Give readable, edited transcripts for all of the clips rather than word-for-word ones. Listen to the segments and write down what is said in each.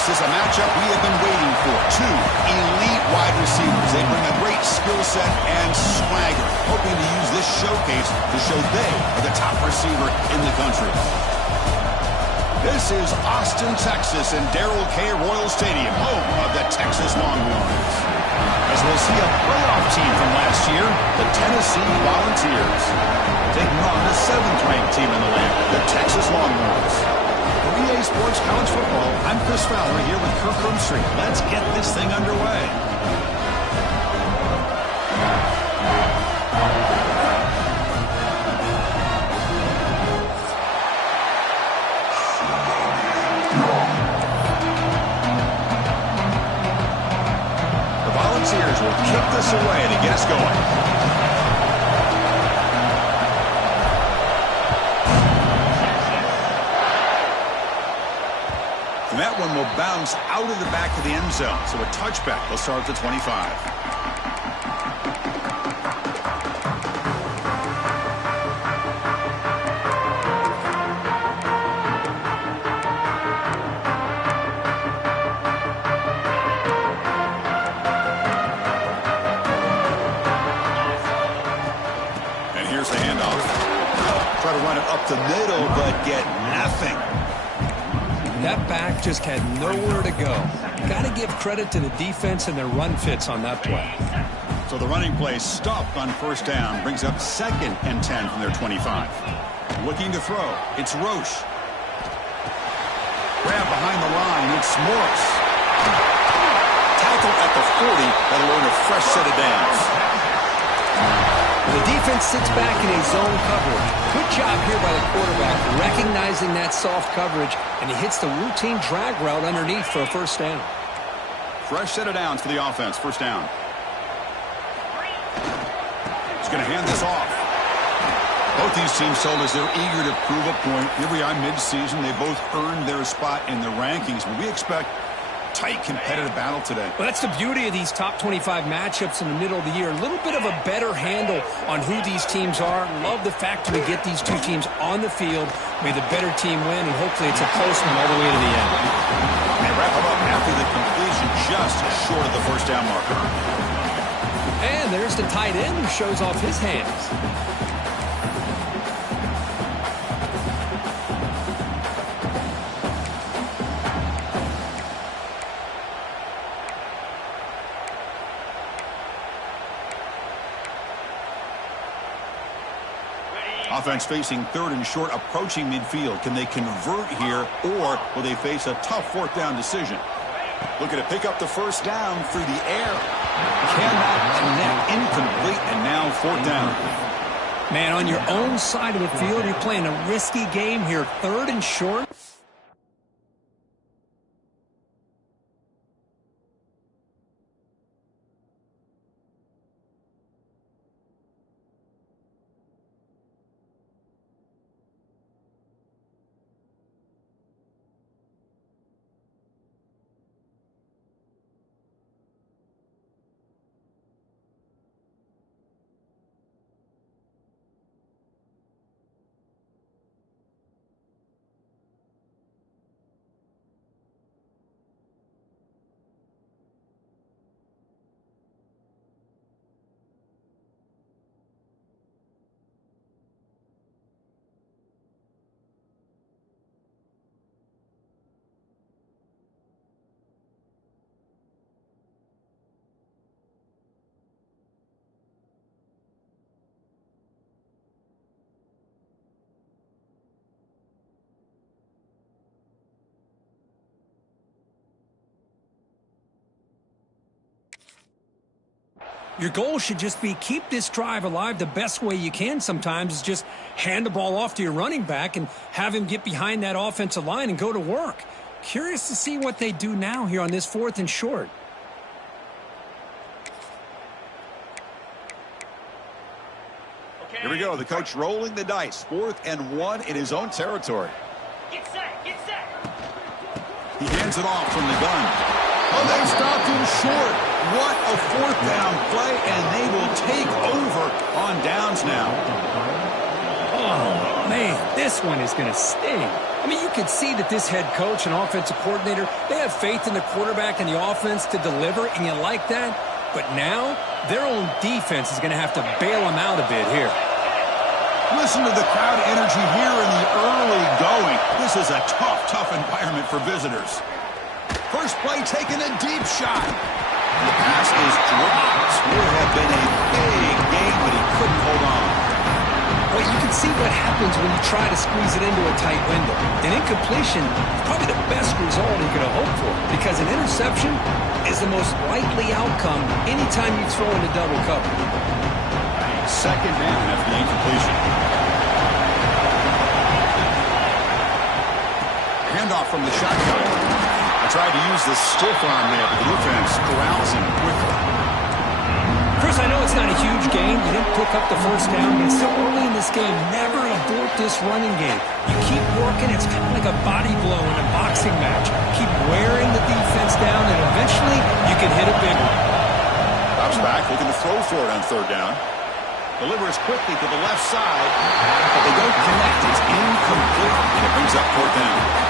This is a matchup we have been waiting for. Two elite wide receivers. They bring a great skill set and swagger, hoping to use this showcase to show they are the top receiver in the country. This is Austin, Texas, and Darrell K. Royal Stadium, home of the Texas Longhorns. As we'll see a playoff team from last year, the Tennessee Volunteers, taking on the 7th-ranked team in the land, the Texas Longhorns. For EA Sports College Football, I'm Chris Fowler here with Kirk Herbstreit. Let's get this thing underway. The Volunteers will kick this away to get us going. That one will bounce out of the back of the end zone. So a touchback will start at the 25. And here's the handoff. Try to run it up the middle, but get nothing. That back just had nowhere to go. Got to give credit to the defense and their run fits on that play. So the running play stopped on first down, brings up 2nd and 10 from their 25. Looking to throw, it's Roche. Grab behind the line, it's Morris. Tackle at the 40, that'll earn a fresh set of downs. The defense sits back in a zone coverage. Good job here by the quarterback, recognizing that soft coverage, and he hits the routine drag route underneath for a first down. Fresh set of downs for the offense, first down. He's going to hand this off. Both these teams told us they're eager to prove a point. Here we are mid-season. They both earned their spot in the rankings, but we expect tight competitive battle today. Well, that's the beauty of these top 25 matchups in the middle of the year. A little bit of a better handle on who these teams are. Love the fact that we get these two teams on the field. May the better team win, and hopefully it's a close one all the way to the end. They wrap them up after the completion, just short of the first down marker. And there's the tight end who shows off his hands. Offense facing 3rd and short, approaching midfield. Can they convert here, or will they face a tough 4th down decision? Looking to pick up the first down through the air. Cannot connect, incomplete, and now 4th down. Man, on your own side of the field, you're playing a risky game here. 3rd and short. Your goal should just be keep this drive alive the best way you can sometimes is just hand the ball off to your running back and have him get behind that offensive line and go to work. Curious to see what they do now here on this 4th and short. Here we go. The coach rolling the dice. 4th and 1 in his own territory. Get set, get set. He hands it off from the gun. Oh, they stopped him short. What a 4th down play, and they will take over on downs now. Oh, Man, this one is going to sting. I mean, you can see that this head coach and offensive coordinator, they have faith in the quarterback and the offense to deliver, and you like that. But now, their own defense is going to have to bail them out a bit here. Listen to the crowd energy here in the early going. This is a tough environment for visitors. First play, taking a deep shot. And the pass is dropped. Would have been a big game, but he couldn't hold on. Well, you can see what happens when you try to squeeze it into a tight window. An incompletion is probably the best result you could have hoped for, because an interception is the most likely outcome anytime you throw into double cover. Second down after the incompletion. Handoff from the shotgun. I tried to use the stiff arm there, but the defense corrals him quickly. Chris, I know it's not a huge gain. You didn't pick up the first down, but it's still early in this game. Never abort this running game. You keep working. It's kind of like a body blow in a boxing match. Keep wearing the defense down, and eventually you can hit a big one. Drops back, looking to throw for it on third down. Delivers quickly to the left side, but they don't connect. It's incomplete, and it brings up fourth down.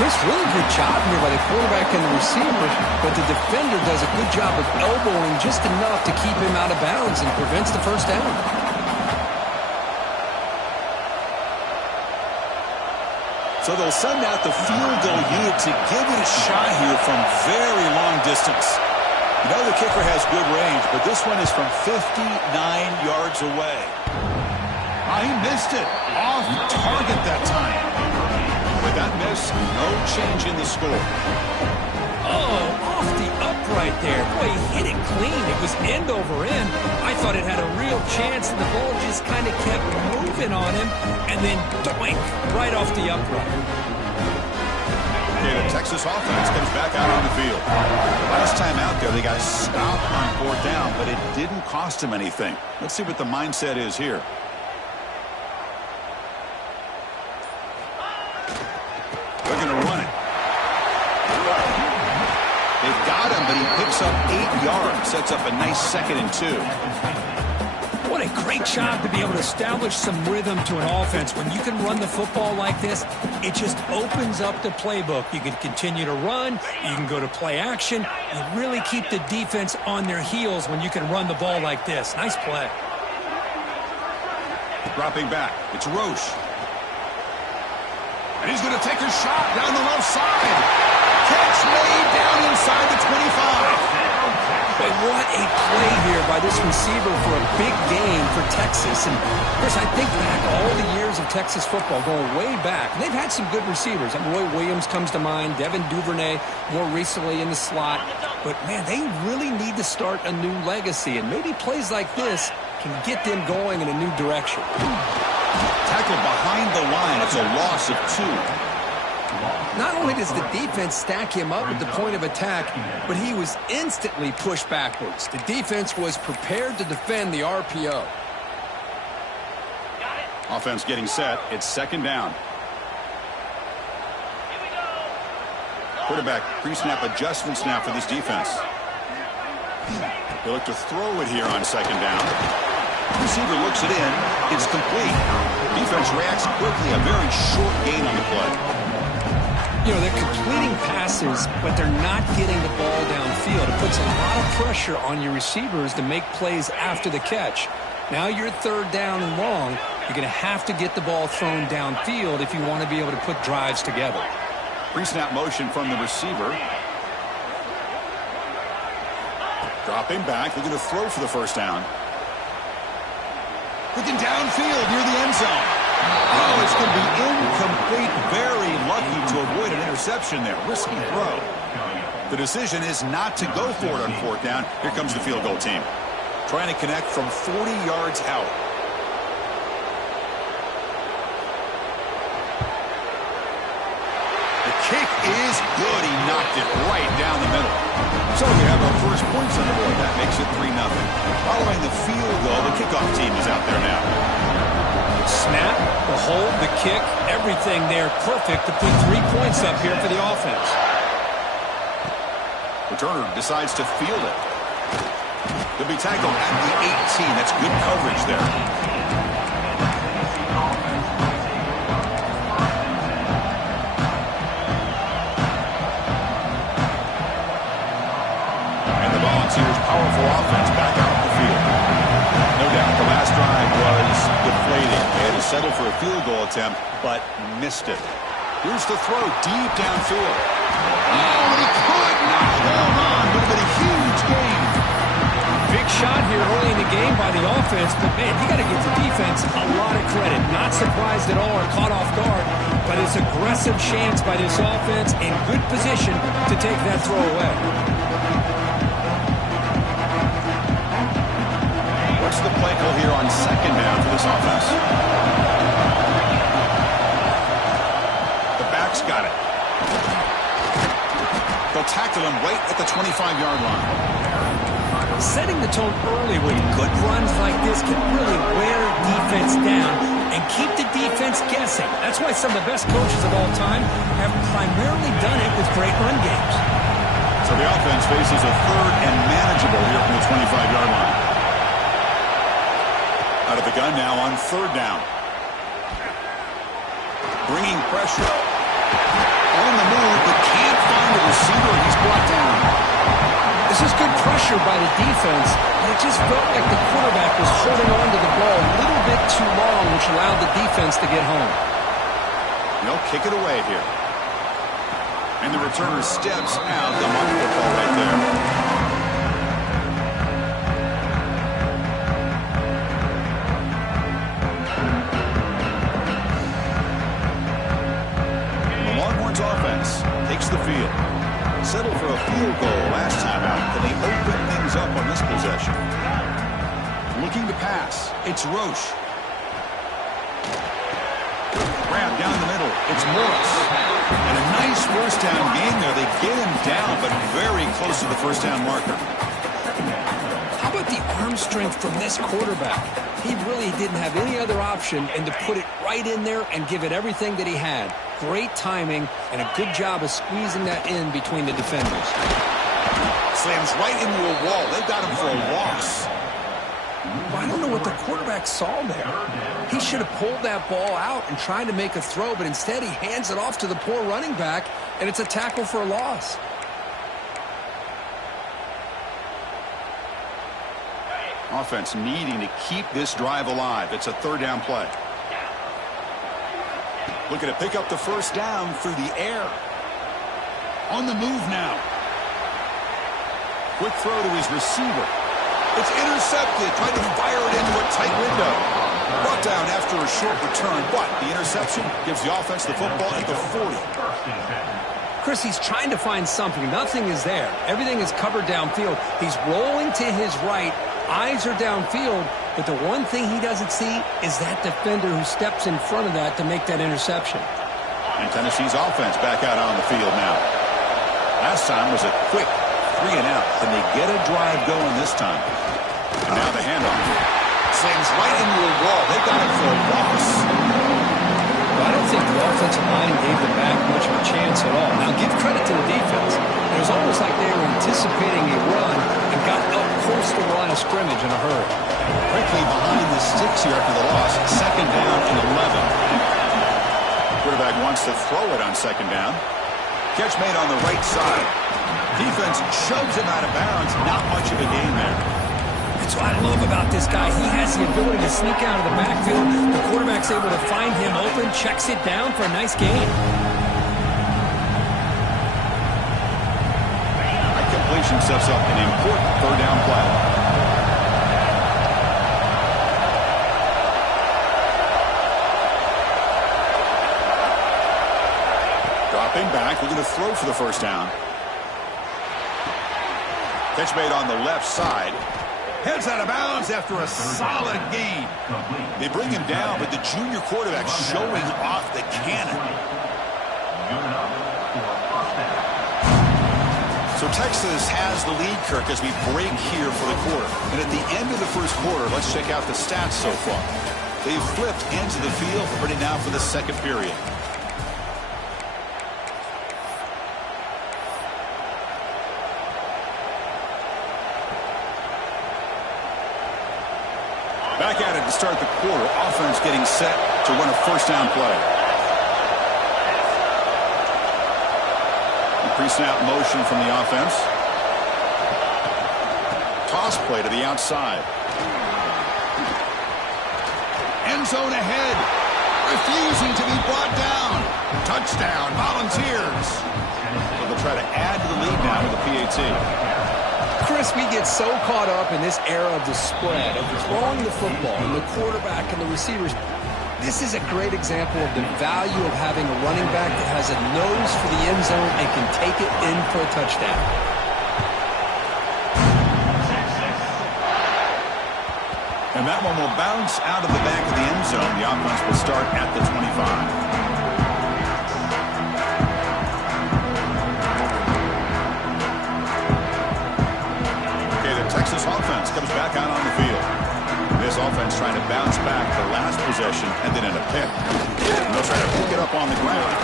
Chris, really good job here by the quarterback and the receiver, but the defender does a good job of elbowing just enough to keep him out of bounds and prevents the first down. So they'll send out the field goal unit to give it a shot here from very long distance. You know the kicker has good range, but this one is from 59 yards away. He missed it. Off target that time. With that miss, no change in the score. Oh, off the upright there. Boy, he hit it clean. It was end over end. I thought it had a real chance, and the ball just kind of kept moving on him, and then doink, right off the upright. Okay, the Texas offense comes back out on the field. Last time out there, they got stopped on fourth down, but it didn't cost them anything. Let's see what the mindset is here. They're going to run it. They've got him, but he picks up 8 yards. Sets up a nice 2nd and 2. What a great job to be able to establish some rhythm to an offense. When you can run the football like this, it just opens up the playbook. You can continue to run. You can go to play action. You really keep the defense on their heels when you can run the ball like this. Nice play. Dropping back. It's Roche. And he's going to take a shot down the left side. Catch made down inside the 25. But what a play here by this receiver for a big gain for Texas. And, of course, I think back all the years of Texas football, going way back. And they've had some good receivers. Roy Williams comes to mind, Devin Duvernay more recently in the slot. But, man, they really need to start a new legacy. And maybe plays like this can get them going in a new direction. Tackle behind the line. It's a loss of 2. Not only does the defense stack him up at the point of attack, but he was instantly pushed backwards. The defense was prepared to defend the RPO. Offense getting set. It's 2nd down. Quarterback pre-snap adjustments now for this defense. They look to throw it here on 2nd down. Receiver looks it in. It's complete. Defense reacts quickly. A very short gain on the play. You know, they're completing passes, but they're not getting the ball downfield. It puts a lot of pressure on your receivers to make plays after the catch. Now you're 3rd down and long. You're going to have to get the ball thrown downfield if you want to be able to put drives together. Pre-snap motion from the receiver. Dropping back, looking to throw for the first down. Looking downfield near the end zone. Oh, it's going to be incomplete. Very lucky to avoid an interception there. Risky throw. The decision is not to go for it on 4th down. Here comes the field goal team. Trying to connect from 40 yards out. The kick is good. He knocked it right down the middle. So we have our first points on the board. That makes it 3-0. Following the field goal, the kickoff team is out there now. Snap, the hold, the kick, everything there perfect to put 3 points up here for the offense. Returner decides to field it. He'll be tackled at the 18. That's good coverage there. settle for a field goal attempt, but missed it. Here's the throw deep downfield. Oh, he could not hold on. Would have been a huge gain. Big shot here early in the game by the offense, but man, you got to give the defense a lot of credit. Not surprised at all or caught off guard, but it's aggressive chance by this offense in good position to take that throw away. What's the play call here on second down for this offense? The back's got it. They'll tackle him right at the 25-yard line. Setting the tone early with good runs like this can really wear defense down and keep the defense guessing. That's why some of the best coaches of all time have primarily done it with great run games. So the offense faces a third and manageable here from the 25-yard line. Out of the gun now on third down. Bringing pressure. On the move, but can't find the receiver. He's brought down. This is good pressure by the defense. It just felt like the quarterback was holding on to the ball a little bit too long, which allowed the defense to get home. They'll kick it away here. And the returner steps out. The mark football right there. The Longhorns offense takes the field. Settled for a field goal last time out. Can they open things up on this possession? Looking to pass. It's Roche. Grab down the middle. It's Morris. And a nice first down gain there. They get him down, but very close to the first down marker. How about the arm strength from this quarterback? He really didn't have any other option and to put it right in there and give it everything that he had. Great timing and a good job of squeezing that in between the defenders. Slams right into a wall. They've got him for a loss. Well, I don't know what the quarterback saw there. He should have pulled that ball out and tried to make a throw, but instead he hands it off to the poor running back, and it's a tackle for a loss. Offense needing to keep this drive alive. It's a third down play. Looking to pick up the first down through the air. On the move now. Quick throw to his receiver. It's intercepted. Trying to fire it into a tight window. Brought down after a short return, but the interception gives the offense the football at the 40. Chris, he's trying to find something. Nothing is there. Everything is covered downfield. He's rolling to his right. Eyes are downfield, but the one thing he doesn't see is that defender who steps in front of that to make that interception. And Tennessee's offense back out on the field now. Last time was a quick 3 and out. Can they get a drive going this time? And now the handoff. Slams right into a wall. They got it for a loss. Well, I don't think the offensive line gave them back much of a chance at all. Now, give credit to the defense. It was almost like they were anticipating a run and got up close to the line of scrimmage in a hurry. Quickly behind the sticks here after the loss. Second down and 11. Quarterback wants to throw it on second down. Catch made on the right side. Defense shoves him out of bounds. Not much of a gain there. That's what I love about this guy. He has the ability to sneak out of the backfield. The quarterback's able to find him open, checks it down for a nice gain. That completion sets up an important third down play. Dropping back, looking to throw for the first down. Catch made on the left side. Heads out of bounds after a solid gain. They bring him down, but the junior quarterback showing off the cannon. So Texas has the lead, Kirk, as we break here for the quarter. And at the end of the first quarter, let's check out the stats so far. They've flipped ends of the field, ready now for the second period. Back at it to start the quarter. Offense getting set to run a first down play. Pre-snap motion from the offense. Toss play to the outside. End zone ahead. Touchdown, Volunteers. So they'll try to add to the lead now with the PAT. Chris, we get so caught up in this era of the spread, of throwing the football, and the quarterback and the receivers. This is a great example of the value of having a running back that has a nose for the end zone and can take it in for a touchdown. And that one will bounce out of the back of the end zone. The offense will start at the 25. Texas offense comes back out on the field. This offense trying to bounce back the last possession and then in a pick. And they'll try to pick it up on the ground.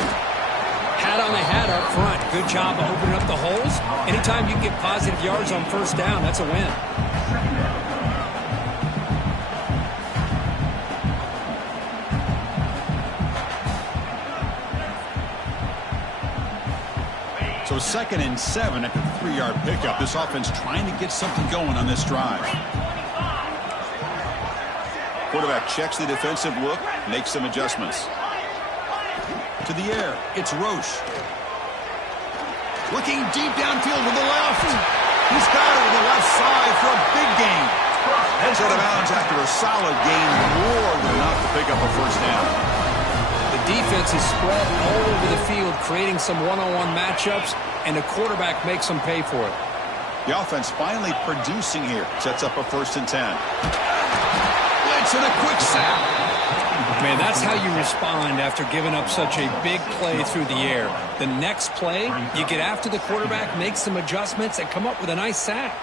Hat on the hat up front. Good job of opening up the holes. Anytime you can get positive yards on first down, that's a win. So 2nd and 7 at the 3-yard pickup. This offense trying to get something going on this drive. Quarterback checks the defensive look, makes some adjustments. To the air, it's Roche. Looking deep downfield with the left. He's got it with the left side for a big gain. Heads out of bounds after a solid gain, more than enough to pick up a first down. The defense is spread all over the field, creating some one-on-one matchups, and the quarterback makes them pay for it. The offense finally producing here. Sets up a 1st and 10. Blitz and a quick sack. Man, that's how you respond after giving up such a big play through the air. The next play, you get after the quarterback, make some adjustments, and come up with a nice sack.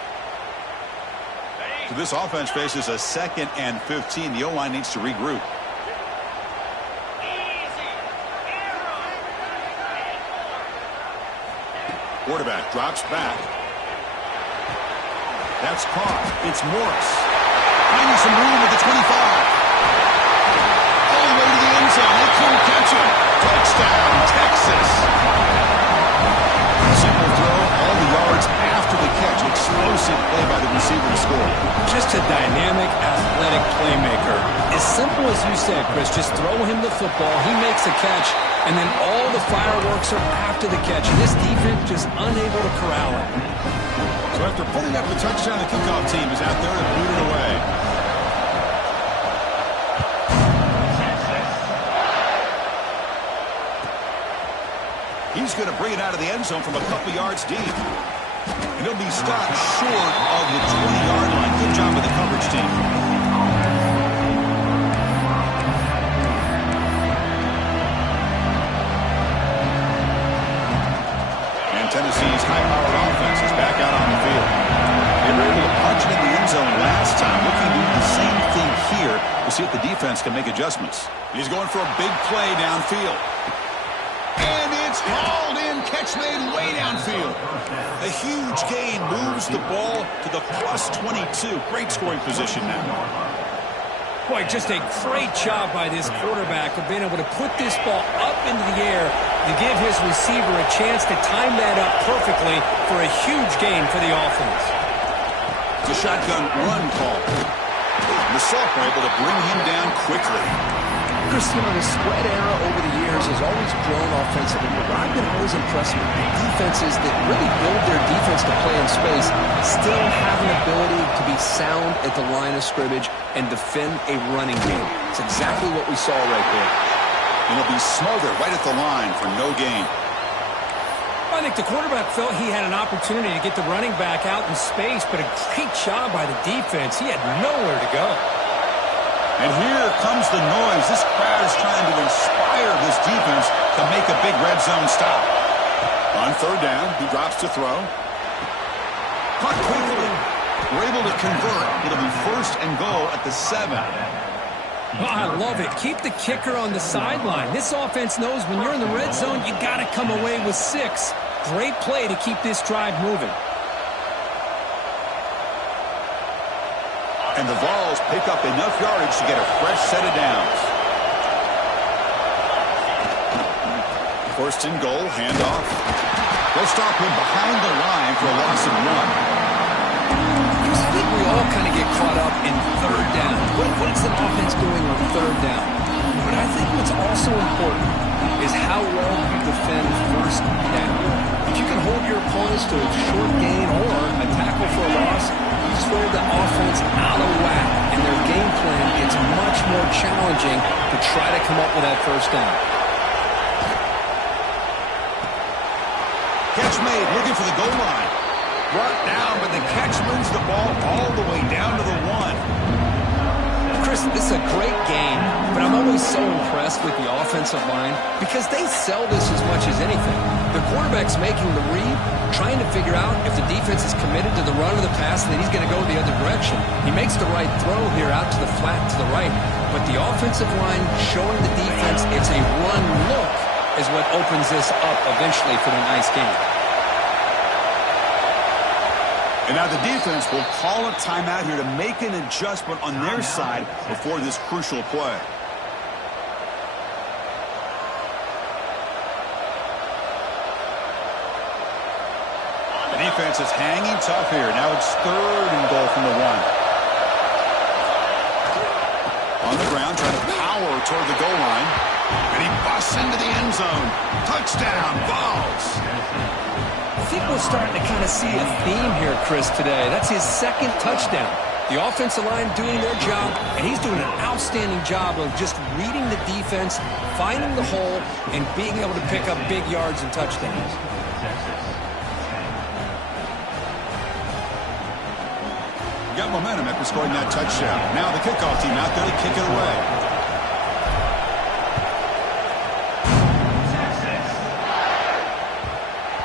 So this offense faces a 2nd and 15. The O-line needs to regroup. Quarterback drops back. That's caught. It's Morris. Finding some room at the 25. All the way to the end zone. They couldn't catch him. Touchdown, Texas. Simple throw. All the yards after the catch. Explosive play by the receiver to score. Just a dynamic, athletic playmaker. As simple as you said, Chris, just throw him the football. He makes a catch. And then all the fireworks are after the catch. And this defense just unable to corral it. So after pulling up the touchdown, the kickoff team is out there to boot it away. He's going to bring it out of the end zone from a couple yards deep. And he'll be stopped short of the 20-yard line. Good job by the coverage team. Tennessee's high-powered offense is back out on the field. They were able to punch it in the end zone last time. Looking to do the same thing here to see if the defense can make adjustments. He's going for a big play downfield. And it's hauled in. Catch made way downfield. A huge gain moves the ball to the plus 22. Great scoring position now. Boy, just a great job by this quarterback of being able to put this ball up into the air to give his receiver a chance to time that up perfectly for a huge gain for the offense. It's a shotgun run call. The sophomore able to bring him down quickly. Chris, you know, the spread era over the years has always grown offensively, but what I've been always impressed with defenses that really build their defense to play in space still have an ability to be sound at the line of scrimmage and defend a running game. It's exactly what we saw right there. And he'll be smothered right at the line for no gain. I think the quarterback felt he had an opportunity to get the running back out in space, but a great job by the defense. He had nowhere to go. And here comes the noise. This crowd is trying to inspire this defense to make a big red zone stop. On 3rd down, he drops to throw. Caught quickly. We're able to convert. It'll be 1st and goal at the 7. Oh, I love it. Keep the kicker on the sideline. This offense knows when you're in the red zone, you got to come away with 6. Great play to keep this drive moving. And the Vols pick up enough yardage to get a fresh set of downs. 1st and goal, handoff. They'll stop him behind the line for a loss of 1. I think we all kind of get caught up in 3rd down. What is the offense doing on 3rd down? But I think what's also important is how well opponents to a short gain or a tackle for a loss, you throw the offense out of whack, and their game plan gets much more challenging to try to come up with that first down. Catch made, looking for the goal line. Brought down, but the catch moves the ball all the way down to the 1. Chris, this is a great game, but I'm always so impressed with the offensive line because they sell this as much as anything. The quarterback's making the read, trying to figure out if the defense is committed to the run or the pass, and then he's going to go the other direction. He makes the right throw here out to the flat to the right, but the offensive line showing the defense it's a run look is what opens this up eventually for the nice game. And now the defense will call a timeout here to make an adjustment on their side before this crucial play. The defense is hanging tough here. Now it's 3rd and goal from the 1. On the ground, trying to power toward the goal line. And he busts into the end zone. Touchdown, Vols. I think we're starting to kind of see a theme here, Chris, today. That's his 2nd touchdown. The offensive line doing their job, and he's doing an outstanding job of just reading the defense, finding the hole, and being able to pick up big yards and touchdowns. Got momentum after scoring that touchdown. Now the kickoff team out there to kick it away.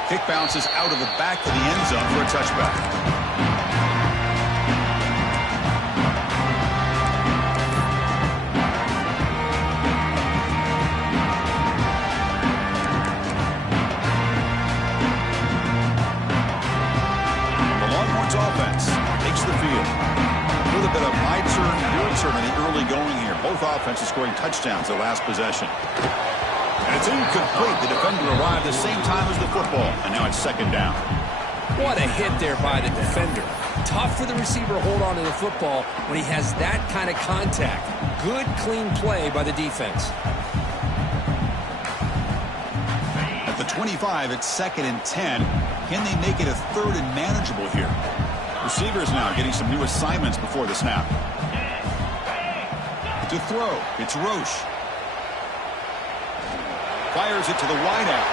Kick bounces out of the back of the end zone for a touchback. The Longhorns offense takes the field. A little bit of my turn, your turn in the early going here. Both offenses scoring touchdowns their last possession. And it's incomplete. The defender arrived the same time as the football. And now it's 2nd down. What a hit there by the defender. Tough for the receiver to hold on to the football when he has that kind of contact. Good, clean play by the defense. At the 25, it's 2nd and 10. Can they make it a 3rd and manageable here? Receivers now getting some new assignments before the snap. To throw, it's Roche. Fires it to the wideout.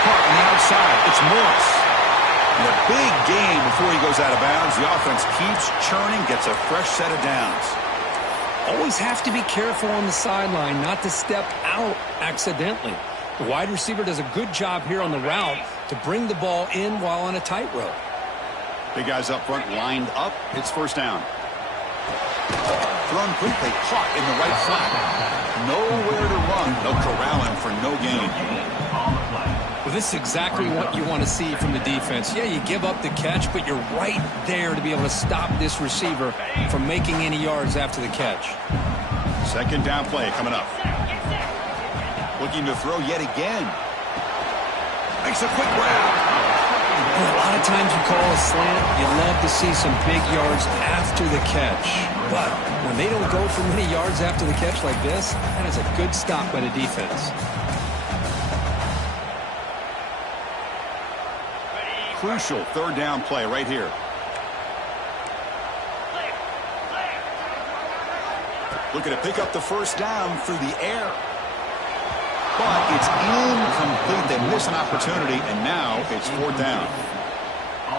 Caught on the outside. It's Morris. And a big gain before he goes out of bounds. The offense keeps churning, gets a fresh set of downs. Always have to be careful on the sideline not to step out accidentally. The wide receiver does a good job here on the route to bring the ball in while on a tightrope. Big guys up front lined up. It's 1st down. Thrown quickly, caught in the right flat. Nowhere to run. They'll corral him for no gain. Well, this is exactly what you want to see from the defense. Yeah, you give up the catch, but you're right there to be able to stop this receiver from making any yards after the catch. 2nd down play coming up. Looking to throw yet again. Makes a quick grab. A lot of times you call a slant, you love to see some big yards after the catch. But when they don't go for many yards after the catch like this, that is a good stop by the defense. Crucial 3rd down play right here. Looking to pick up the 1st down through the air. But it's incomplete. They miss an opportunity, and now it's 4th down.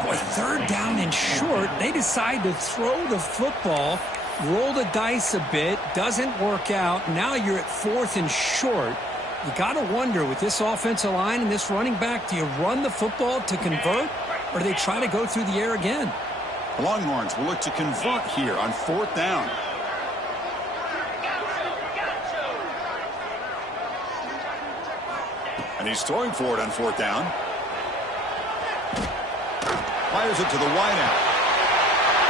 Boy, 3rd down and short. They decide to throw the football, roll the dice a bit, doesn't work out. Now you're at 4th and short. You got to wonder, with this offensive line and this running back, do you run the football to convert, or do they try to go through the air again? The Longhorns will look to convert here on 4th down. And he's throwing for it on 4th down. Fires it to the wideout.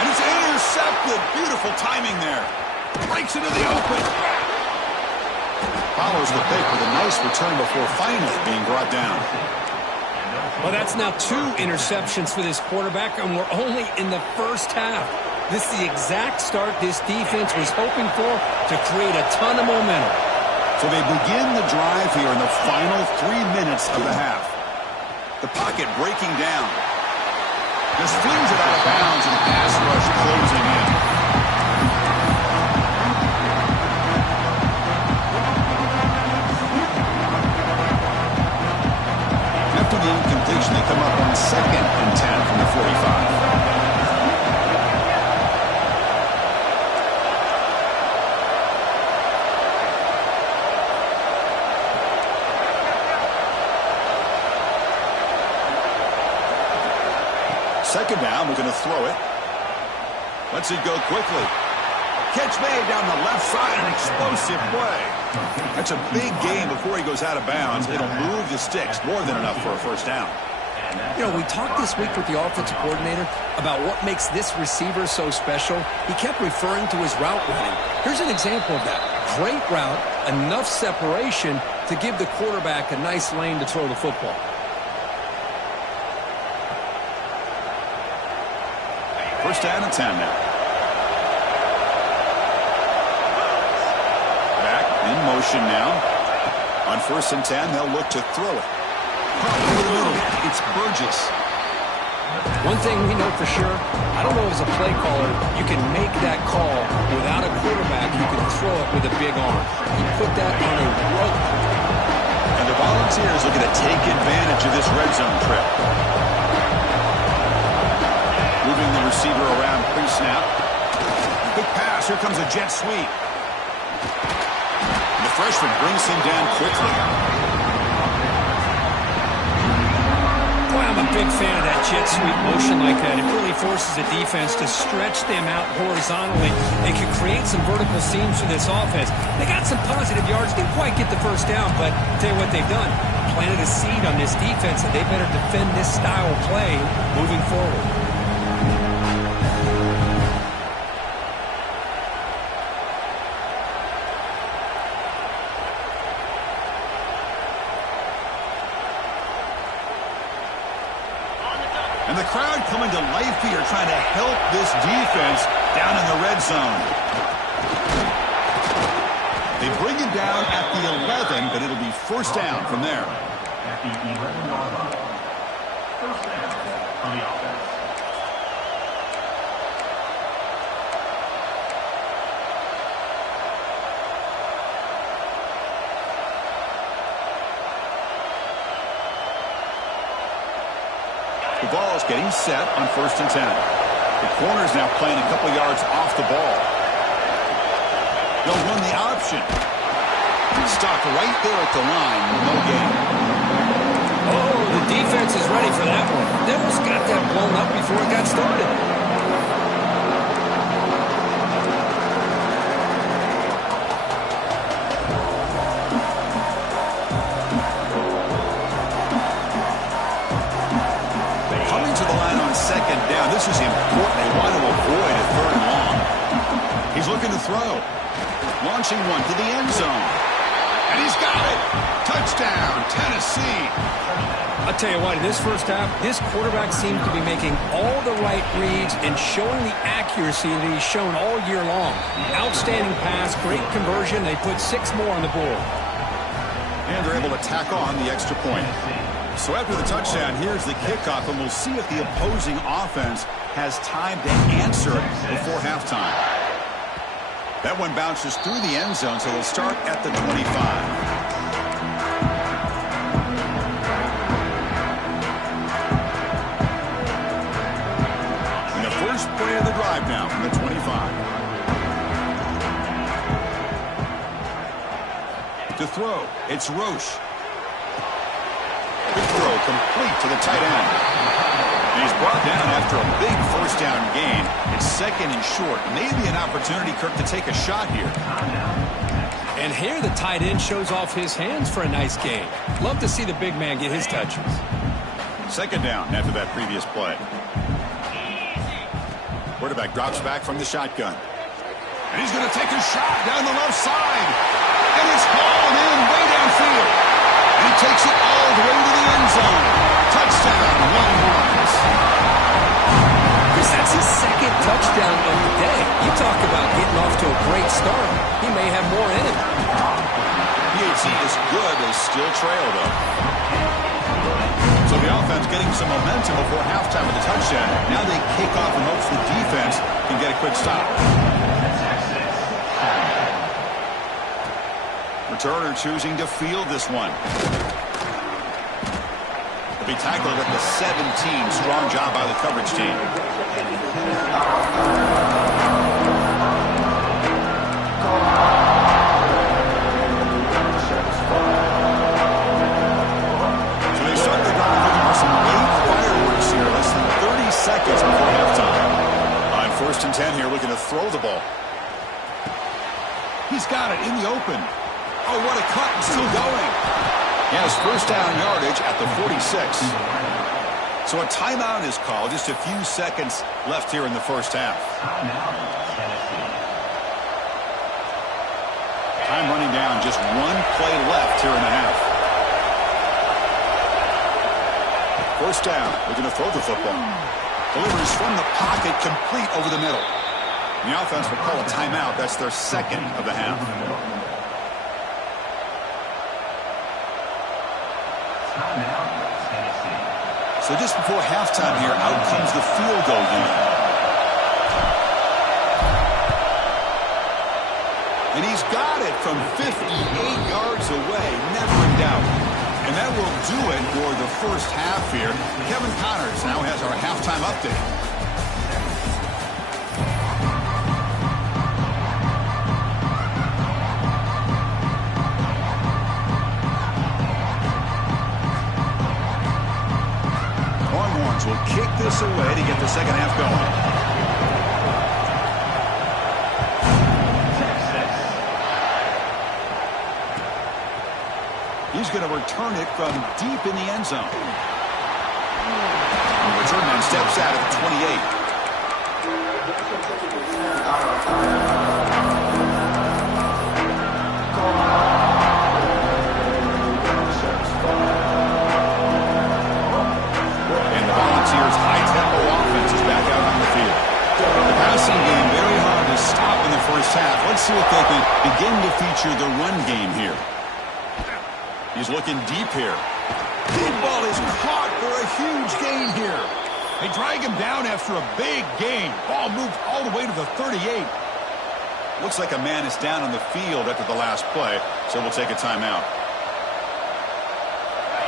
And it's intercepted. Beautiful timing there. Breaks into the open. Follows the pick with a nice return before finally being brought down. Well, that's now 2 interceptions for this quarterback, and we're only in the 1st half. This is the exact start this defense was hoping for to create a ton of momentum. So they begin the drive here in the final 3 minutes of the half. The pocket breaking down. Just flings it out of bounds and the pass rush closing in. After the incompletion, they come up on 2nd and 10 from the 45. Second down, we're going to throw it. Lets it go quickly. Catch made down the left side, an explosive play. That's a big gain before he goes out of bounds. It'll move the sticks, more than enough for a first down. You know, we talked this week with the offensive coordinator about what makes this receiver so special. He kept referring to his route running. Here's an example of that. Great route, enough separation to give the quarterback a nice lane to throw the football. First down and 10 now. Back in motion now. On 1st and 10, they'll look to throw it. It's Burgess. One thing we know for sure, I don't know as a play caller, you can make that call without a quarterback. You can throw it with a big arm. He put that on a rope. And the Volunteers looking to take advantage of this red zone trip. Moving the receiver around pre-snap. Quick pass. Here comes a jet sweep. The freshman brings him down quickly. Boy, I'm a big fan of that jet sweep motion like that. It really forces the defense to stretch them out horizontally. They can create some vertical seams for this offense. They got some positive yards. Didn't quite get the first down, but I'll tell you what they've done. Planted a seed on this defense, and they better defend this style of play moving forward. And the crowd coming to life here, trying to help this defense down in the red zone. They bring him down at the 11, but it'll be first down from there. At the 11-yard line. First down on the offense. The Vols getting set on 1st and 10. The corner's now playing a couple yards off the ball. They'll run the option. Stopped right there at the line. No gain. Oh, the defense is ready for that one. They almost got that blown up before it got started. Second down. This is important. They want to avoid a 3rd and long. He's looking to throw. Launching one to the end zone. And he's got it. Touchdown, Tennessee. I'll tell you what, in this first half, this quarterback seems to be making all the right reads and showing the accuracy that he's shown all year long. Outstanding pass, great conversion. They put 6 more on the board. And they're able to tack on the extra point. So after the touchdown, here's the kickoff, and we'll see if the opposing offense has time to answer it before halftime. That one bounces through the end zone, so they'll start at the 25. And the first play of the drive now from the 25. To throw, it's Roche. Big throw complete to the tight end. And he's brought down after a big first down gain. It's 2nd and short. Maybe an opportunity, Kirk, to take a shot here. And here the tight end shows off his hands for a nice gain. Love to see the big man get his touches. 2nd down after that previous play. Quarterback drops back from the shotgun. And he's going to take a shot down the left side. And it's hauled in way downfield. He takes it all the way to the end zone. Touchdown, Longhorns. Chris, that's his 2nd touchdown of the day. You talk about getting off to a great start. He may have more in him. PAT is good. They still trail, though. So the offense getting some momentum before halftime with the touchdown. Now they kick off and hopes the defense can get a quick stop. Returner choosing to field this one. Will be tackled at the 17. Strong job by the coverage team. So they start the drive looking for some late fireworks here. Less than 30 seconds before halftime. On 1st and 10 here, looking to throw the ball. He's got it in the open. Oh, what a cut, and still going. He has first down yardage at the 46. So a timeout is called. Just a few seconds left here in the first half. Time running down. Just one play left here in the half. First down. Looking to throw the football. Delivers from the pocket, complete over the middle. And the offense will call a timeout. That's their second of the half. So just before halftime here, out comes the field goal unit. And he's got it from 58 yards away, never in doubt. And that will do it for the first half here. Kevin Connors now has our halftime update. Will kick this away to get the second half going. He's going to return it from deep in the end zone. The return man steps out at the 28. Volunteers' high-tempo offense is back out on the field. The passing game very hard to stop in the first half. Let's see if they can begin to feature the run game here. He's looking deep here. Big ball is caught for a huge gain here. They drag him down after a big gain. Ball moved all the way to the 38. Looks like a man is down on the field after the last play, so we'll take a timeout.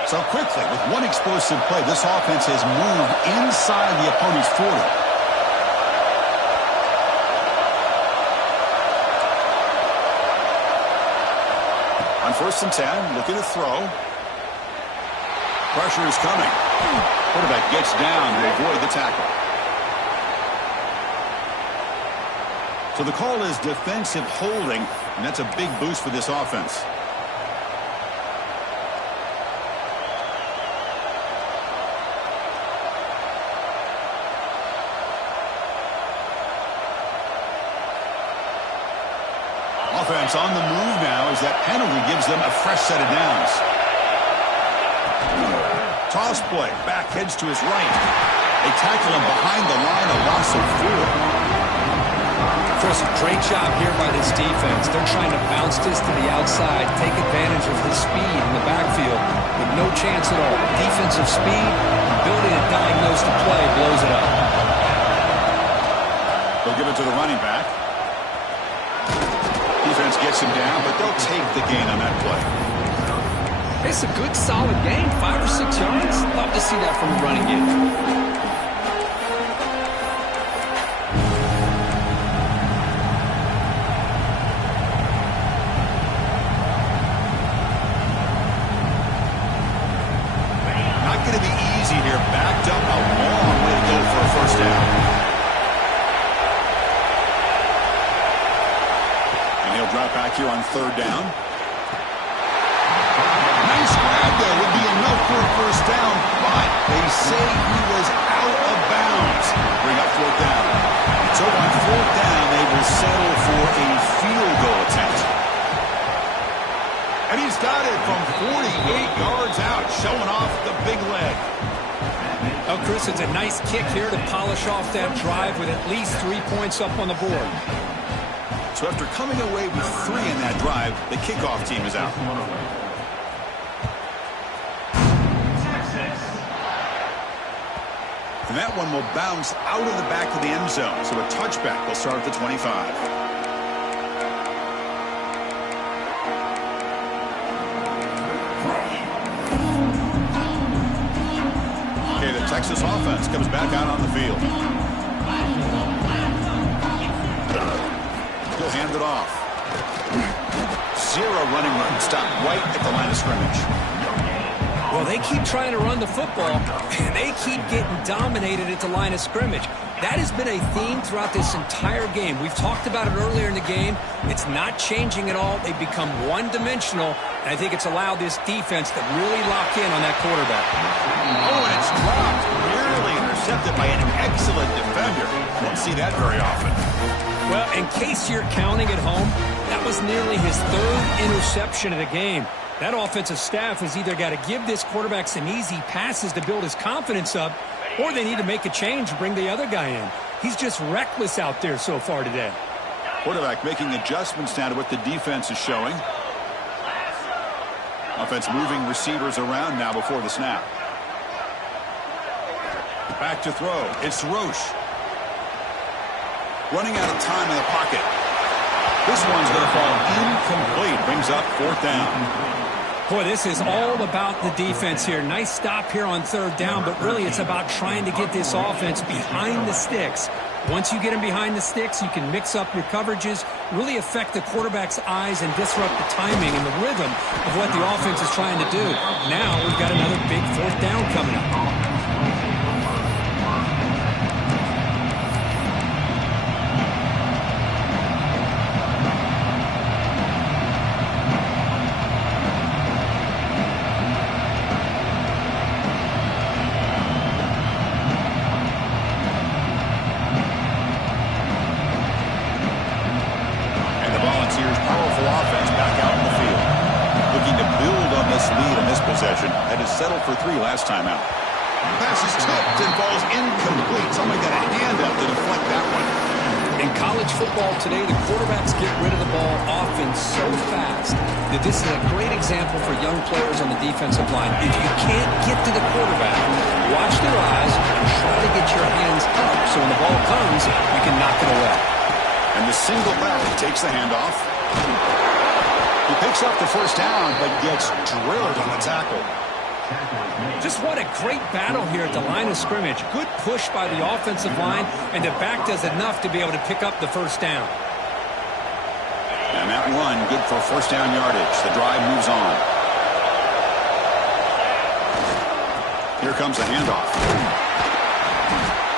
So quickly, with one explosive play, this offense has moved inside the opponent's 40. On 1st and 10, looking to throw. Pressure is coming. Quarterback gets down to avoid the tackle. So the call is defensive holding, and that's a big boost for this offense. Offense on the move now as that penalty gives them a fresh set of downs. Toss play, back heads to his right. They tackle him behind the line, a loss of 4. Chris, a great job here by this defense. They're trying to bounce this to the outside, take advantage of his speed in the backfield with no chance at all. Defensive speed, ability to diagnose the play, blows it up. They'll give it to the running back. Defense gets him down, but they'll take the gain on that play. It's a good, solid gain, 5 or 6 yards. Love to see that from a running game. Not going to be easy here. Backed up, a long way to go for a first down. Drop back here on 3rd down. Nice grab there. Would be enough for a first down, but they say he was out of bounds. Bring up 4th down. So on 4th down, they will settle for a field goal attempt. And he's got it from 48 yards out, showing off the big leg. Oh, Chris, it's a nice kick here to polish off that drive with at least 3 points up on the board. So after coming away with 3 in that drive, the kickoff team is out. And that one will bounce out of the back of the end zone. So a touchback will start at the 25. Okay, the Texas offense comes back out on the field. He'll hand it off. Zero running room. Stop right at the line of scrimmage. Well, they keep trying to run the football, and they keep getting dominated at the line of scrimmage. That has been a theme throughout this entire game. We've talked about it earlier in the game. It's not changing at all. They've become one-dimensional, and I think it's allowed this defense to really lock in on that quarterback. Oh, and it's dropped. Nearly intercepted by an excellent defender. Don't see that very often. Well, in case you're counting at home, that was nearly his third interception of the game. That offensive staff has either got to give this quarterback some easy passes to build his confidence up, or they need to make a change and bring the other guy in. He's just reckless out there so far today. Quarterback making adjustments now to what the defense is showing. Offense moving receivers around now before the snap. Back to throw. It's Roche. Running out of time in the pocket. This one's going to fall incomplete. Brings up fourth down. Boy, this is all about the defense here. Nice stop here on third down, but really it's about trying to get this offense behind the sticks. Once you get them behind the sticks, you can mix up your coverages, really affect the quarterback's eyes and disrupt the timing and the rhythm of what the offense is trying to do. Now we've got another big fourth down coming up. Settled for three last time out. Pass is tipped and falls incomplete. Somebody got a hand up to deflect that one. In college football today, the quarterbacks get rid of the ball often so fast that this is a great example for young players on the defensive line. If you can't get to the quarterback, watch their eyes and try to get your hands up so when the ball comes, you can knock it away. And the single back takes the handoff. He picks up the first down, but gets drilled on the tackle. Just what a great battle here at the line of scrimmage. Good push by the offensive line, and the back does enough to be able to pick up the first down. And that run, good for first down yardage. The drive moves on. Here comes the handoff.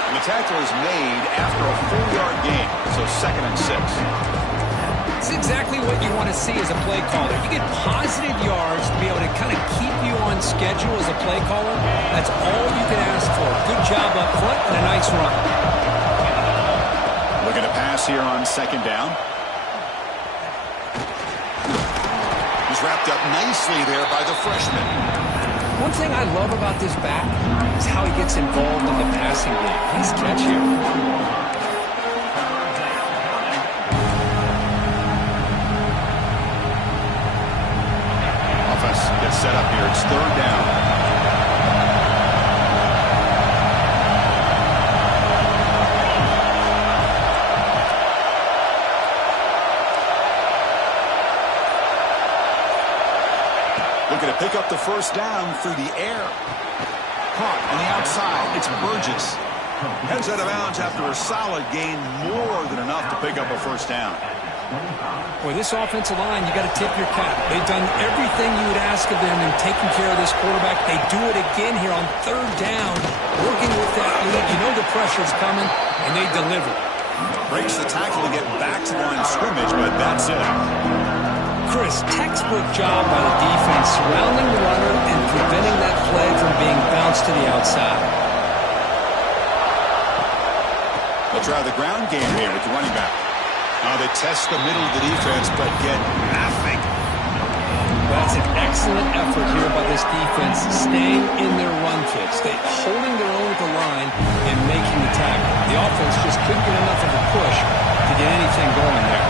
And the tackle is made after a 4-yard gain, so 2nd and 6. It's exactly what you want to see as a play caller. You get positive yards to be able to kind of keep you on schedule as a play caller. That's all you can ask for. Good job up front and a nice run. Looking to pass here on 2nd down. He's wrapped up nicely there by the freshman. One thing I love about this back is how he gets involved in the passing game. Nice catch here. Gets set up here. It's 3rd down. Looking to pick up the first down through the air. Caught on the outside. It's Burgess. Heads out of bounds after a solid gain, more than enough to pick up a first down. Boy, this offensive line, you got to tip your cap. They've done everything you would ask of them in taking care of this quarterback. They do it again here on 3rd down, working with that lead. You know the pressure's coming, and they deliver. Breaks the tackle to get back to the line of scrimmage, but that's it. Chris, textbook job by the defense, surrounding the runner and preventing that play from being bounced to the outside. They'll try the ground game here with the running back. They test the middle of the defense, but get nothing. That's an excellent effort here by this defense, staying in their run fits. They holding their own at the line and making the tackle. The offense just couldn't get enough of a push to get anything going there.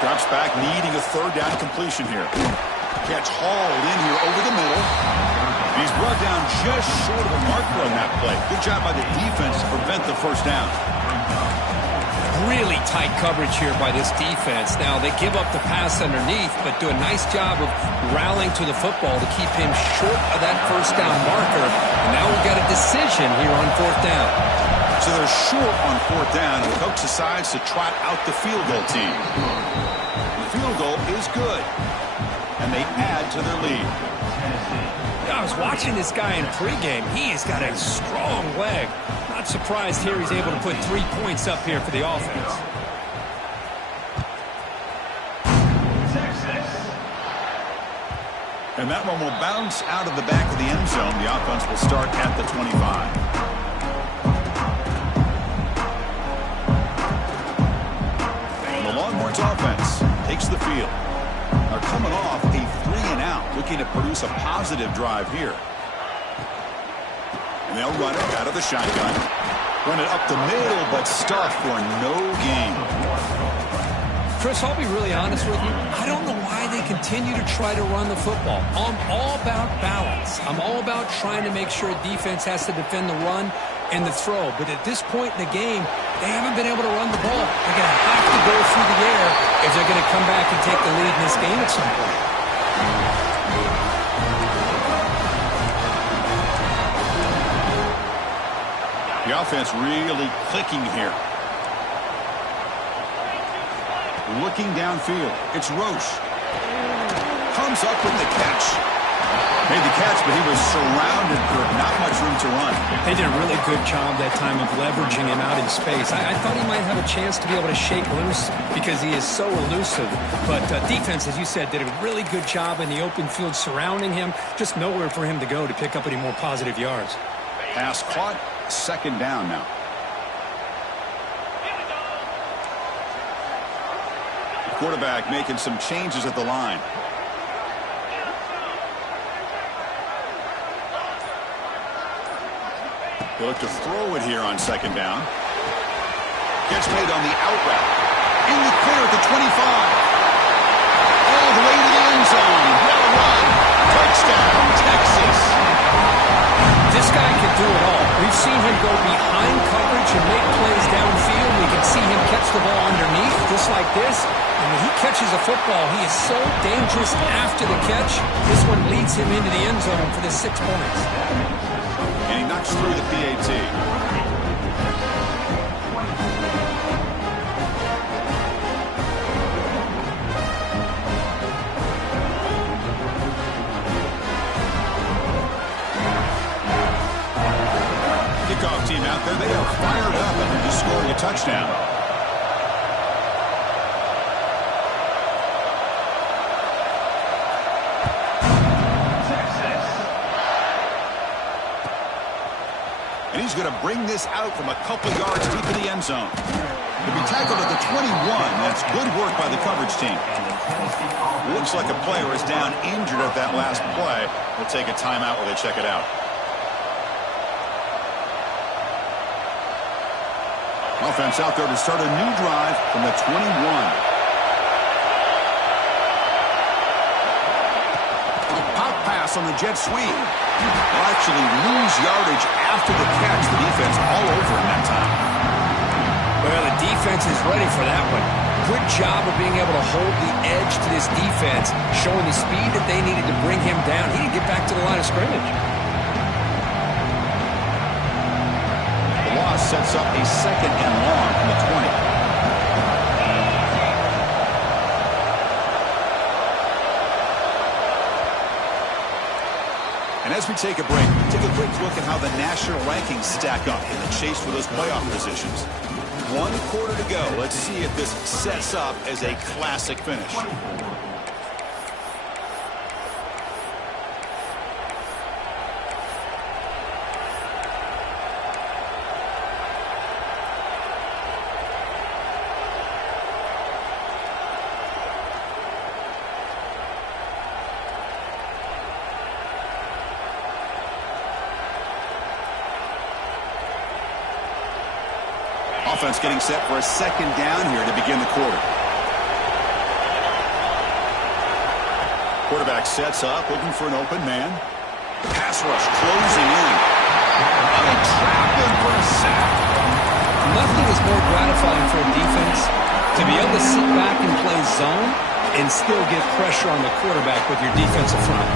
Drops back, needing a 3rd down completion here. Catch hauled in here over the middle. He's brought down just short of a marker on that play. Good job by the defense to prevent the first down. Really tight coverage here by this defense. Now, they give up the pass underneath, but do a nice job of rallying to the football to keep him short of that first down marker. And now we've got a decision here on fourth down. So they're short on fourth down, and the coach decides to trot out the field goal team. The field goal is good, and they add to their lead. I was watching this guy in pregame. He has got a strong leg. Not surprised here he's able to put 3 points up here for the offense. And that one will bounce out of the back of the end zone. The offense will start at the 25. The Longhorns offense takes the field. They're coming off a 3-and-out, looking to produce a positive drive here. And they'll run it out of the shotgun. Run it up the middle, but stuff for no gain. Chris, I'll be really honest with you. I don't know why they continue to try to run the football. I'm all about balance. I'm all about trying to make sure a defense has to defend the run and the throw. But at this point in the game, they haven't been able to run the ball. They're going to have to go through the air if they're going to come back and take the lead in this game at some point. The offense really clicking here. Looking downfield. It's Roche. Comes up with the catch. Made the catch, but he was surrounded for not much room to run. They did a really good job that time of leveraging him out in space. I thought he might have a chance to be able to shake loose because he is so elusive. But defense, as you said, did a really good job in the open field surrounding him. Just nowhere for him to go to pick up any more positive yards. Pass caught. Second down now. The quarterback making some changes at the line. They look to throw it here on second down. Gets made on the out route. In the clear at the 25. All the way to the end zone. Well run. Touchdown, Texas. This guy can do it all. We've seen him go behind coverage and make plays downfield. We can see him catch the ball underneath, just like this. And when he catches a football, he is so dangerous after the catch. This one leads him into the end zone for the 6 points. And he knocks through the PAT. Kickoff team out there, they are fired up after just scoring a touchdown. And he's going to bring this out from a couple yards deep in the end zone. He'll be tackled at the 21. That's good work by the coverage team. Looks like a player is down injured at that last play. We'll take a timeout while they check it out. Offense out there to start a new drive from the 21. A pop pass on the jet sweep. They'll actually lose yardage after the catch. The defense all over him that time. Well, the defense is ready for that one. Good job of being able to hold the edge to this defense, showing the speed that they needed to bring him down. He didn't get back to the line of scrimmage. The loss sets up a second and long from the 20. And as we take a break, take a quick look at how the national rankings stack up in the chase for those playoff positions. 1 quarter to go. Let's see if this sets up as a classic finish. Offense getting set for a second down here to begin the quarter. Quarterback sets up, looking for an open man. Pass rush closing in. And they trap him for a sack. Nothing is more gratifying for a defense to be able to sit back and play zone and still get pressure on the quarterback with your defensive front.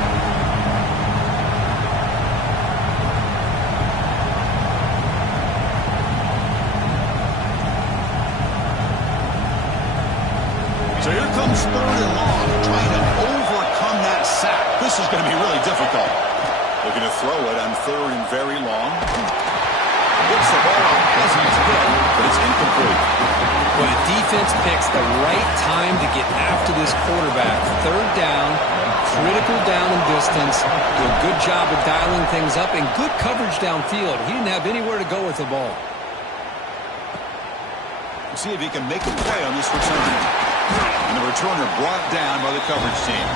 So here comes 3rd and long, trying to overcome that sack. This is going to be really difficult. Looking to throw it on 3rd and very long. Gets the ball out as he's hit, but it's incomplete. When a defense picks the right time to get after this quarterback, 3rd down, critical down and distance, do a good job of dialing things up, and good coverage downfield. He didn't have anywhere to go with the ball. See if he can make a play on this return. And the returner brought down by the coverage team.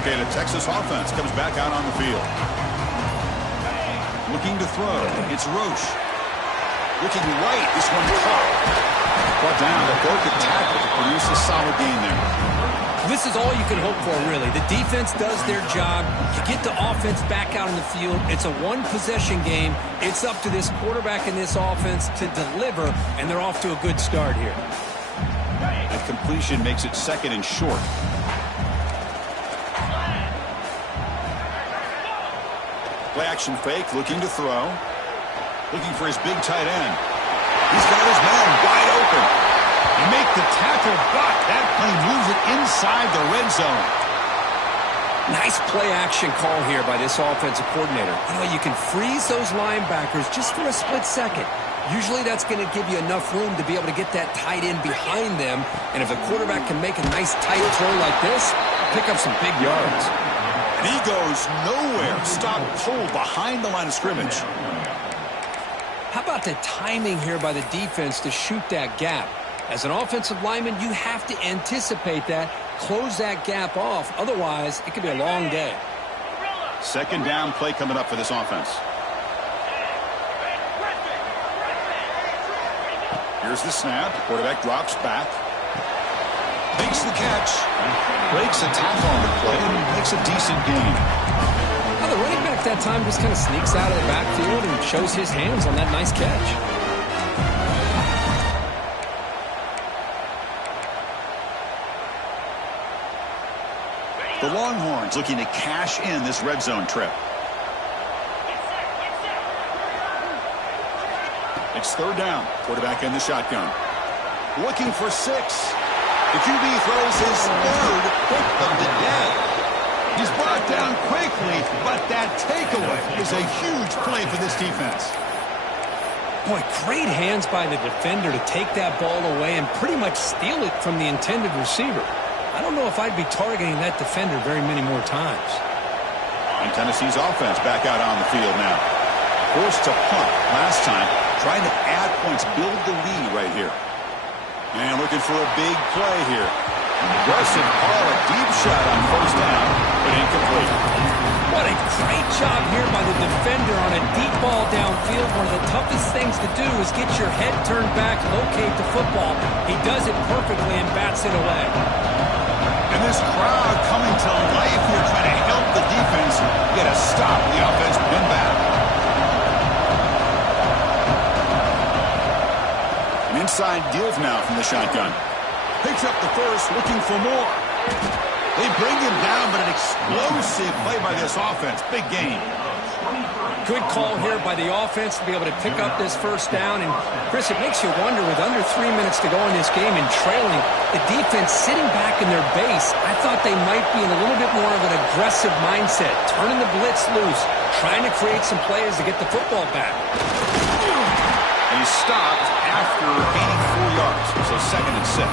Okay, the Texas offense comes back out on the field. Looking to throw. It's Roche. Looking right. This one caught. Brought down. They broke the tackle to produce a solid gain there. This is all you can hope for, really. The defense does their job. You get the offense back out on the field. It's a one-possession game. It's up to this quarterback and this offense to deliver, and they're off to a good start here. That completion makes it 2nd and short. Play action fake, looking to throw. Looking for his big tight end. He's got his man wide open. And make the tackle, but that play moves it inside the red zone. Nice play action call here by this offensive coordinator. You know, you can freeze those linebackers just for a split second. Usually that's going to give you enough room to be able to get that tight end behind them. And if the quarterback can make a nice tight throw like this, pick up some big yards. And he goes nowhere. Stop pulled behind the line of scrimmage. How about the timing here by the defense to shoot that gap? As an offensive lineman, you have to anticipate that, close that gap off. Otherwise, it could be a long day. 2nd down play coming up for this offense. Here's the snap. Quarterback drops back. Makes the catch. Breaks a tackle on the play and makes a decent gain. Now, the running back that time just kind of sneaks out of the backfield and shows his hands on that nice catch. The Longhorns looking to cash in this red zone trip. It's 3rd down. Quarterback in the shotgun. Looking for 6. The QB throws his 3rd pick of the day. He's brought down quickly, but that takeaway is a huge play for this defense. Boy, great hands by the defender to take that ball away and pretty much steal it from the intended receiver. I don't know if I'd be targeting that defender very many more times. And Tennessee's offense back out on the field now. Forced to punt last time, trying to add points, build the lead right here. And looking for a big play here. Aggressive call, a deep shot on 1st down, but incomplete. What a great job here by the defender on a deep ball downfield. One of the toughest things to do is get your head turned back, locate the football. He does it perfectly and bats it away. And this crowd coming to life here, trying to help the defense get a stop. The offense pin back. An inside give now from the shotgun. Picks up the 1st, looking for more. They bring him down, but an explosive play by this offense. Big game. Good call here by the offense to be able to pick up this 1st down. And, Chris, it makes you wonder, with under 3 minutes to go in this game and trailing, the defense sitting back in their base, I thought they might be in a little bit more of an aggressive mindset, turning the blitz loose, trying to create some plays to get the football back. And he stopped after gaining 4 yards, so 2nd and 6.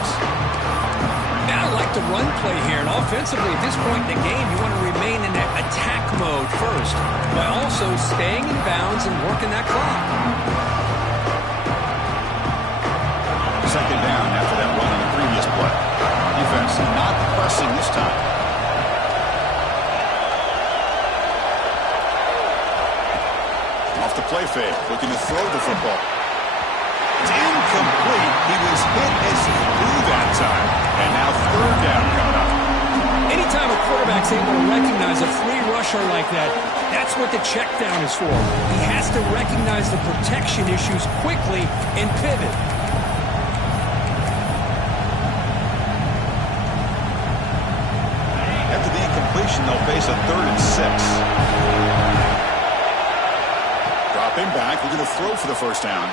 Now I like the run play here, and offensively at this point in the game, you want to remain in that attack mode first, while also staying in bounds and working that clock. second down after that run on the previous play. Defense not pressing this time. Off the play fake, looking to throw the football. It's incomplete. He was hit as he threw that time. And now third down coming up. Anytime a quarterback's able to recognize a free rusher like that, that's what the check down is for. He has to recognize the protection issues quickly and pivot. After the incompletion, they'll face a 3rd and 6. Dropping back, looking to throw for the first down.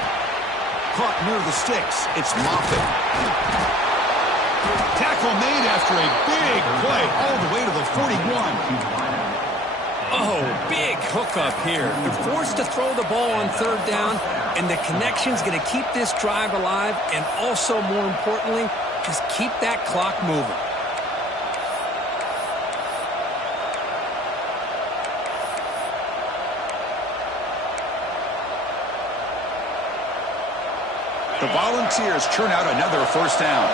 Caught near the sticks. It's Moffitt. Tackle made after a big play all the way to the 41. Oh, big hookup here. They're forced to throw the ball on third down, and the connection's going to keep this drive alive, and also, more importantly, just keep that clock moving. The Volunteers churn out another first down.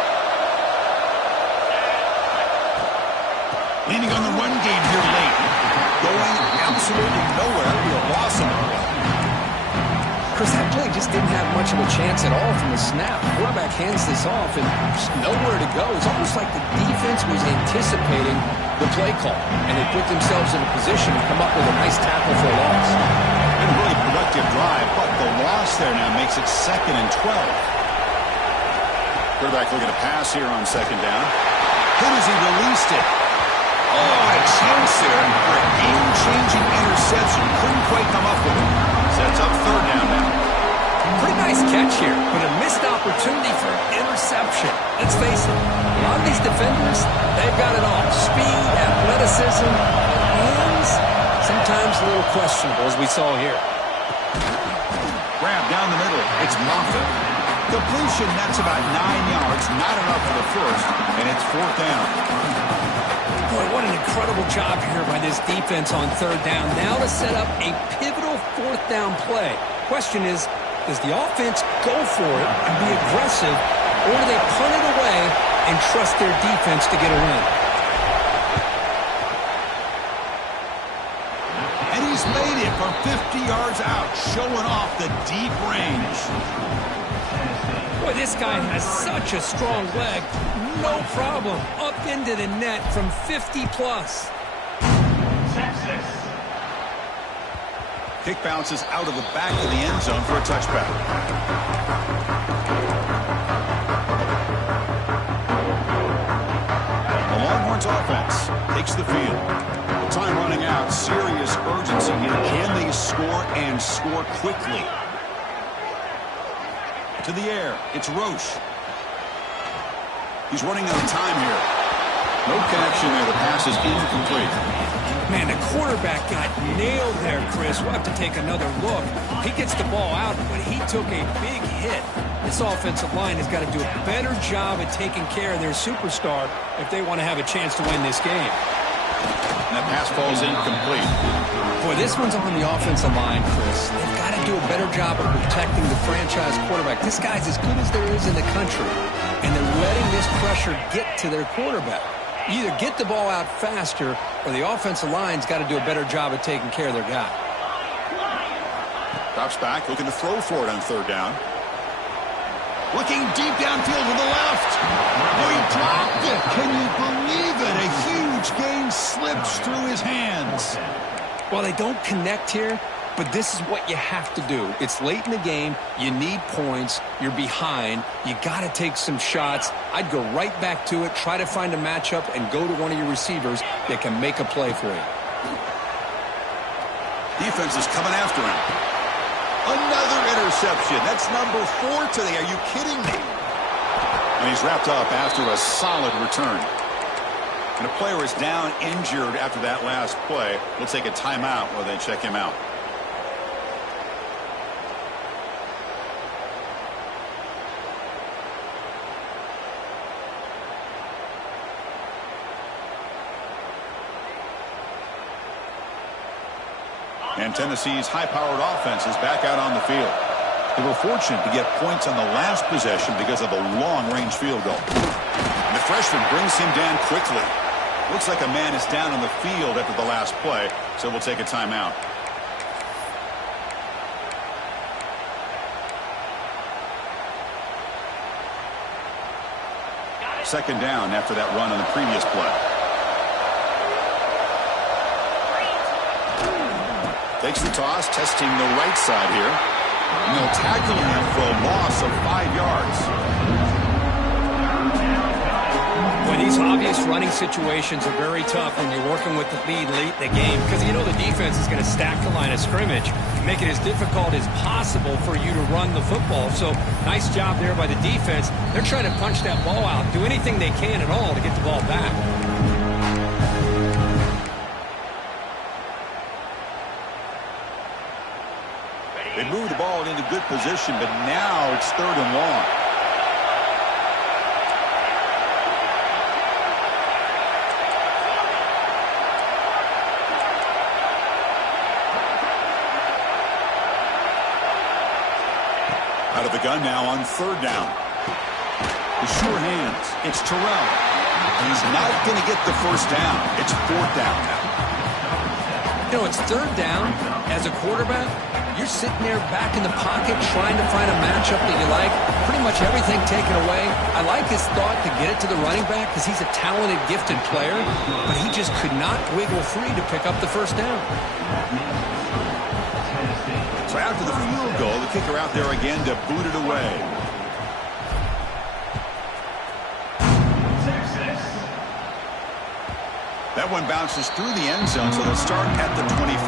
Leaning on the run game here late. Going absolutely nowhere. Be a loss on the play. Chris, that play just didn't have much of a chance at all from the snap. The quarterback hands this off and just nowhere to go. It's almost like the defense was anticipating the play call, and they put themselves in a position to come up with a nice tackle for a loss. Been a really productive drive, but the loss there now makes it 2nd and 12. Quarterback looking to pass here on second down. Hit as he released it. Oh, a chance there for a game-changing interception. Couldn't quite come up with it. Sets up third down now. Pretty nice catch here, but a missed opportunity for an interception. Let's face it, a lot of these defenders, they've got it all. Speed, athleticism, hands, sometimes a little questionable, as we saw here. Grab down the middle. It's Moffitt. Completion, that's about 9 yards. Not enough for the first, and it's 4th down. Boy, what an incredible job here by this defense on third down. Now to set up a pivotal 4th down play. Question is, does the offense go for it and be aggressive, or do they punt it away and trust their defense to get a win? And he's made it from 50 yards out, showing off the deep range. Boy, this guy has such a strong leg. No problem. Up into the net from 50-plus. Kick bounces out of the back of the end zone for a touchback. The Longhorns offense takes the field. The time running out. Serious urgency here. Can they score and score quickly? To the air. It's Roche. He's running out of time here. No connection there. The pass is incomplete. Man, the quarterback got nailed there, Chris. We'll have to take another look. He gets the ball out, but he took a big hit. This offensive line has got to do a better job at taking care of their superstar if they want to have a chance to win this game. And that pass falls incomplete. Boy, this one's on the offensive line, Chris. They've got to do a better job of protecting the franchise quarterback. This guy's as good as there is in the country, and they're letting this pressure get to their quarterback. You either get the ball out faster, or the offensive line's got to do a better job of taking care of their guy. Drops back, looking to throw for it on third down. Looking deep downfield to the left. Oh, he dropped it. Can you believe it? A huge gain slips through his hands. Well, they don't connect here, but this is what you have to do. It's late in the game. You need points. You're behind. You got to take some shots. I'd go right back to it, try to find a matchup, and go to one of your receivers that can make a play for you. Defense is coming after him. Another interception. That's number 4 today. Are you kidding me? And he's wrapped up after a solid return. And a player is down injured after that last play. We'll take a timeout while they check him out. And Tennessee's high-powered offense is back out on the field. They were fortunate to get points on the last possession because of a long-range field goal. And the freshman brings him down quickly. Looks like a man is down on the field after the last play, so we'll take a timeout. Second down after that run on the previous play. Takes the toss, testing the right side here. And they'll tackle him for a loss of 5 yards. Boy, these obvious running situations are very tough when you're working with the lead late in the game because you know the defense is going to stack the line of scrimmage, make it as difficult as possible for you to run the football. So nice job there by the defense. They're trying to punch that ball out, do anything they can at all to get the ball back. They move the ball into good position, but now it's 3rd and long. Out of the gun now on 3rd down. The sure hands. It's Terrell. He's not going to get the first down. It's 4th down now. You know, it's 3rd down. As a quarterback, you're sitting there back in the pocket trying to find a matchup that you like. Pretty much everything taken away. I like his thought to get it to the running back because he's a talented, gifted player, but he just could not wiggle free to pick up the first down. So after the field goal, the kicker out there again to boot it away. That one bounces through the end zone, so they'll start at the 25.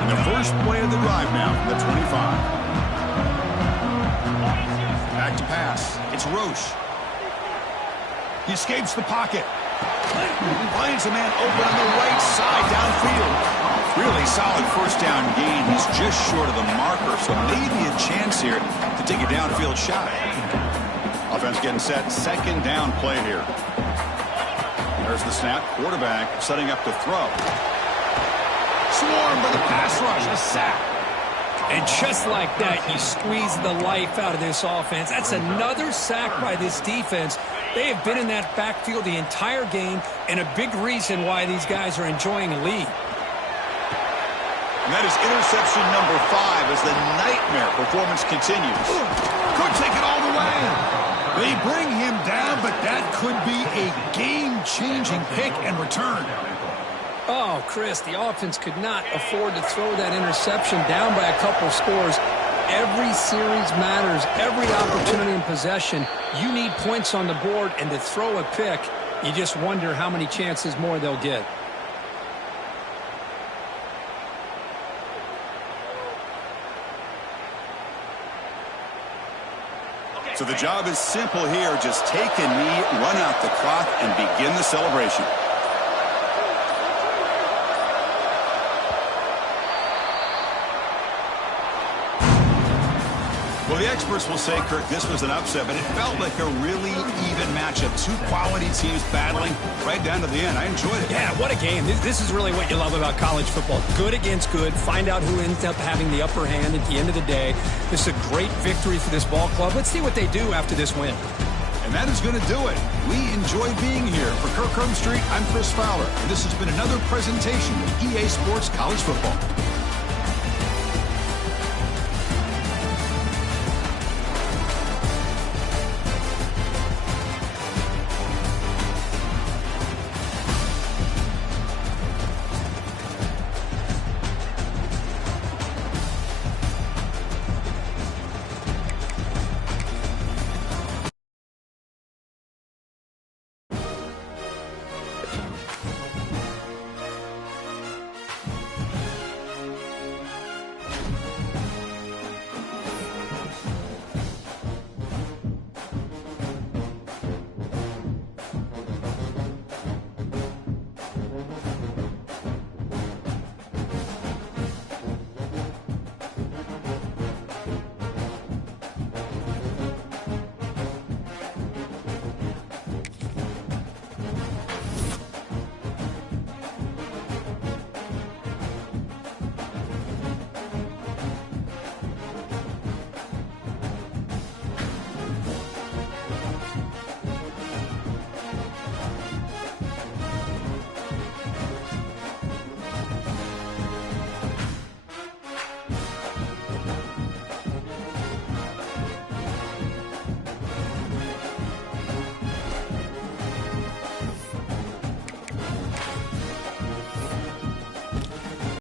And the first play of the drive now from the 25. Back to pass. It's Roche. He escapes the pocket. Finds a man open on the right side downfield. Really solid first down gain. He's just short of the marker, so maybe a chance here to take a downfield shot. Offense getting set. 2nd down play here. There's the snap. Quarterback setting up to throw. Swarmed by the pass rush. A sack. And just like that, you squeeze the life out of this offense. That's another sack by this defense. They have been in that backfield the entire game, and a big reason why these guys are enjoying a lead. And that is interception number 5 as the nightmare performance continues. Could take it all the way. They bring him down, but that could be a game-changing pick and return. Oh, Chris, the offense could not afford to throw that interception down by a couple scores. Every series matters. Every opportunity in possession, you need points on the board, and to throw a pick, you just wonder how many chances more they'll get. So the job is simple here. Just take a knee, run out the clock, and begin the celebration. Well, the experts will say, Kirk, this was an upset, but it felt like a really even matchup. 2 quality teams battling right down to the end. I enjoyed it. Yeah, what a game. This is really what you love about college football. Good against good. Find out who ends up having the upper hand at the end of the day. This is a great victory for this ball club. Let's see what they do after this win. And that is going to do it. We enjoy being here. For Kirk Herbstreit, I'm Chris Fowler. And this has been another presentation of EA Sports College Football.